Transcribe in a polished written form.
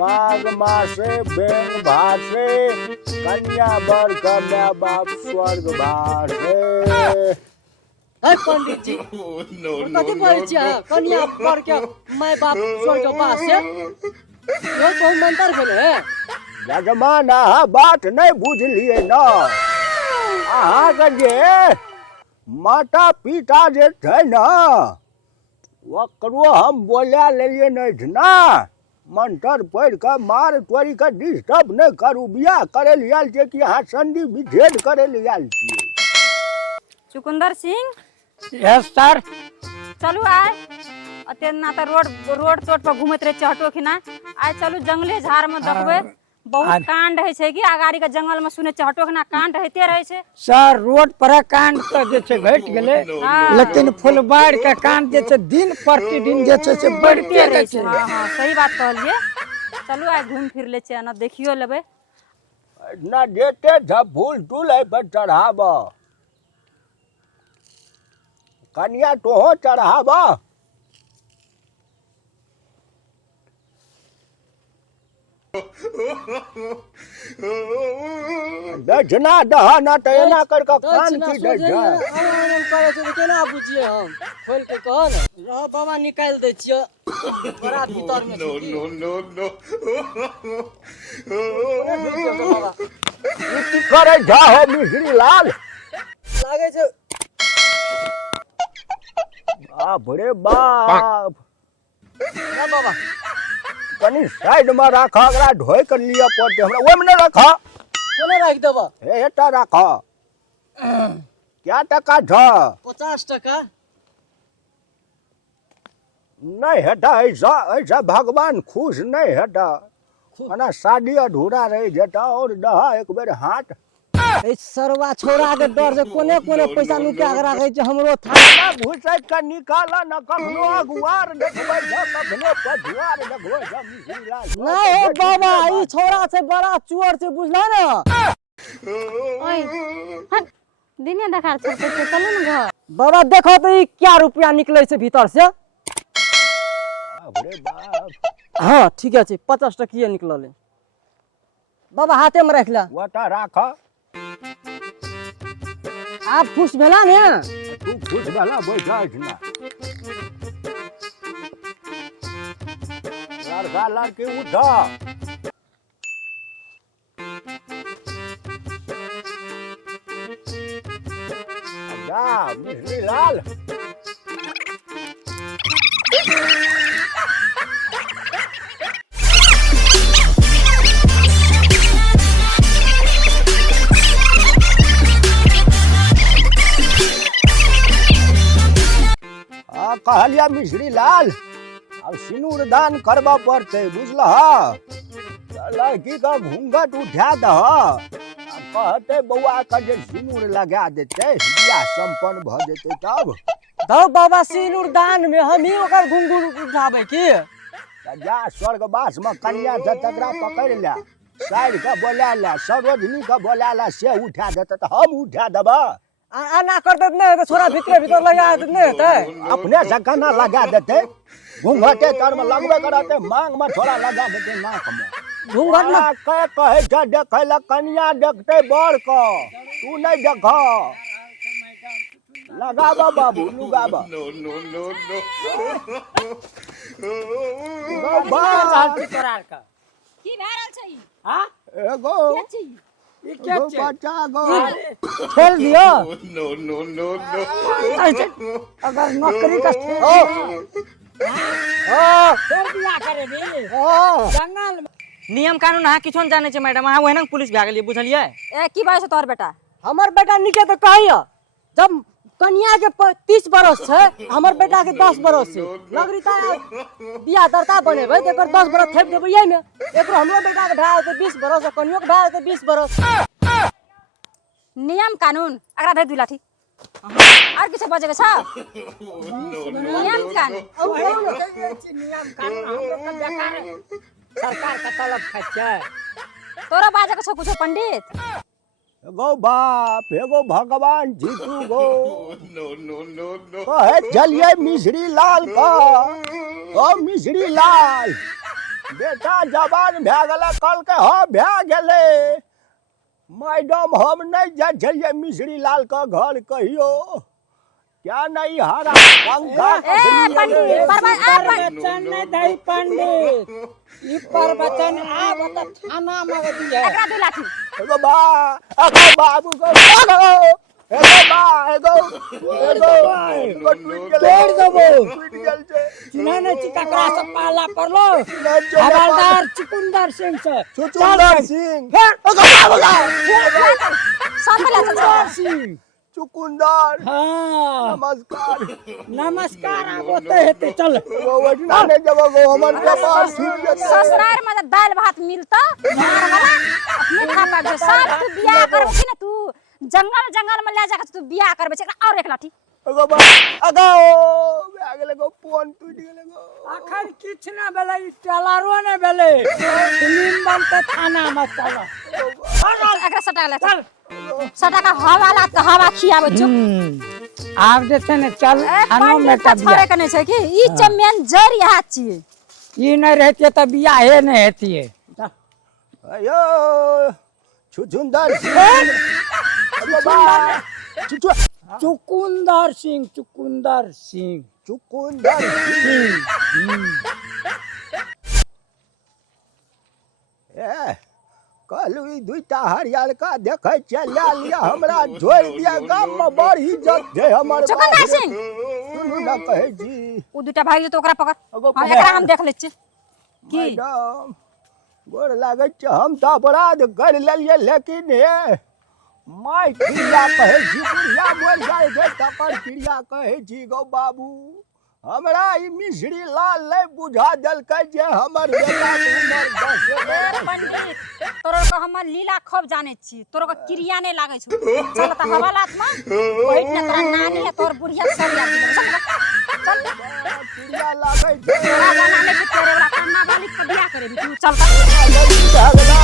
माघ मासे बेंग भासे कन्या बर का मैं बाप स्वर्ग बासे। है पंडित जी कथी कहै छियै कन्या बर के माय बाप स्वर्ग बास से यो कोन मंत्र भेलै जजमाना बात नहीं बुझलिए न। अहाँ के जे माता पिता जे छै न ओकरो हम बोला लेलिए नहीं ना मंत्र पढ़ के मार तोड़ी के डिस्टर्ब नहीं करू बियाह करे लिया छै कि अहाँ संधि विच्छेद करे लिया छियै। चुकुंदर सिंह यस सर। चलू आय अते ना त रोड तोड पर घूमत रहे चहटो खिना आय चलू जंगले झाड़ में देखबे बहुत कांड है छै कि अगाड़ी के जंगल में सुने चहटो खिना कांड होते रहे छै। सर रोड पर कांड तो जे छै घट गेले लेकिन फुलबाड़ के कांड जे छै दिन प्रतिदिन जे छै से बढ़ते रहे छै। हां हां सही बात कहलिए। चलू आय घूम फिर ले छै ना देखियो लेबे ना देते फूल टूल पर चढ़ाब कन्या तोहो चढ़ाब दक्षिणा दहना तो एना कर के कान की दे छै आनंद करे छै केना बुझिए हम खोल के कह न रह बाबा निकाल दे छियै बड़ा भीतर में नो बाबा की करे जाओ मिश्री लाल लागे छै बाप रे बाप ना बाबा कनी साइड में राखा अगला ढोय कर लिया पड़ते हमरा ओय में न रखा कोने राख देबा हे एटा राखा क्या टका छ 50 टका नहीं हटा ऐसा भगवान खुश नहीं हटा ना शादी अधूरा रह जाता और दहा एक बेर हाथ ए सरवा छोरा के डर से कोने कोने पैसा लुटा के राखे छै हमरो थाना घुसैत के निकाला न कखनो अगुआर देखबै छ कखनो पछुआर देखबै छ मिश्रीलाल नहीं हो बाबा ई छोरा से बड़ा चोर से बुझला ना ओए हट दिने देखार छोड़ के चलू न घर। बाबा देखो तो ई क्या रुपया निकले से भीतर से अरे बाप हां ठीक है 50 टकिया निकलले बाबा हाथे में रख ला वटा राखा आप खुश भेला ने तू खुश भला बैठा ना लड़का लड़की उठा जा मिश्रीलाल कहलिया मिश्रीलाल अब सिनूर दान करबा पड़ते बुझलह लड़की का घूंघट उठा दह कहते बउआ का जे सिनूर लगा देते बियाह संपन्न भ जेते तब दो बाबा सिनूर दान में हम ही ओकर घुंघरू उठाबे की जा स्वर्गवास में कन्या जतकरा पकड़ ले साइड का बोला ले सरोजनी का बोला ले से उठा देते तो हम उठा देबा आना कर देत नहीं तो छोरा भीतर लगा देत नहीं होते अपने से कना लगा देते घूंघटे तर में लगबे करते मांग में थोड़ा लगा देते नाक में घूंघट में कहे छ देखे ला कन्या देखते बड़ को तू नहीं देख लगाबा बाबू लुगाबा तोरार का की भए रहल छै हां एगो ई क्या छै बच्चा गो खेल दियो अगर नौकरी का फेर बियाह करे दी जंगल में नियम कानून अहाँ किछो न जाने छै मैडम अहाँ ओहना पुलिस भए गेलिए बुझलिए ए की बात छै तोहर बेटा हमर बेटा नीचे तो कहियो जब कन्या के 30 बरस है हमर बेटा के 10 बरस है लगरी ता बियाह दरता बनेबे त एकर 10 बरस थेप देबै यही में एकरो हमरो बेटा के भाई है 20 बरस और कन्या के भाई है 20 बरस नियम कानून अगरा दे दू लाठी और किछ बजे के छ नियम कानून नियम कानून हम लोग का बेकार सरकार का तलब खाइ छै तोरा बाजे के छ कुछ पंडित एगो बाप एगो भगवान जीतू गो कहे चलिए मिश्री लाल का ओ मिश्री लाल बेटा जवान भए गेलै कहलकै हाँ भए गेलै मैडम हम नहीं जा छलियै मिश्री लाल का घर कहियो क्या नहीं हरा पंखा पंडित प्रवचन नहीं दई पंडित ई प्रवचन आब त थाना में दिए एकरा दू लाठी एगो बाबू को एगो बा एगो टूट गेलै तोड़ देबो टूट गेल छै चिन्ह नहीं छी ककरा से पाला पड़लो हवलदार चुकुंदर सिंह से चुकुंदर सिंह एगो बाबू सामने ला चल सिंह चुकुंदर हाँ नमस्कार नमस्कार अब होते हेते चल एगो वजना ने जब हमर व्यापार छूट गेल ससुराल में दाल भात मिलता मार वाला अपने खा पाबे सब तू बियाह करबे छी ना तू जंगल में ले जाके तू बियाह करबे छी एकरा और एक लाठी एगो बा अगो भए गेलै गो फोन टूट गेलै गो अखन किछ न भेलै ई टेलरो न भेलै फिल्म बनते थाना में चल एकरा सटा ले चल सटा का हवा ला के हवा खियाबे चुप आब जे छै ने चल थानो में का छोड़े के नहीं छै कि ई चमेन जड़ यहाँ छिए ई नहीं रहते त बियाहे नहीं हेतिए अयो चुकुंदर सिंह एगो बा चुकुंदर सिंह चुकुंदर सिंह चुकुंदर सिंह ए कहलू ई दुईटा हरियरका देखै छियै लए लिया हमरा जोड़ि दिया गाम में बड़ इज्जत छै हमर चुकुंदर सिंह सुनू ना कहै छी ओ दुटा भाग जे तो ओकरा पकड़ एगो हां एकरा हम देख ले छी की मैडम गोर लागै छै हम तऽ अपराध कर लेलियै लेकिन हे माय क्रिया कहै छी बुढ़िया मोर जाइ छै तकर क्रिया कहै छी गो बाबू हमरा ई मिश्री लाल नहीं बुझा देलकै जे हमर बेटा उमर 10 पंडित तोरो को हम लीला खूब जाने छी तोरो को क्रिया नहीं लागे छ चल त हवालात में बैठ न तोरा नानी है तोर बुढ़िया सब याद चल क्रिया लागै छै तोरा बनाने के तेरे वाला कान्ना वाली के बियाह करे तू चल त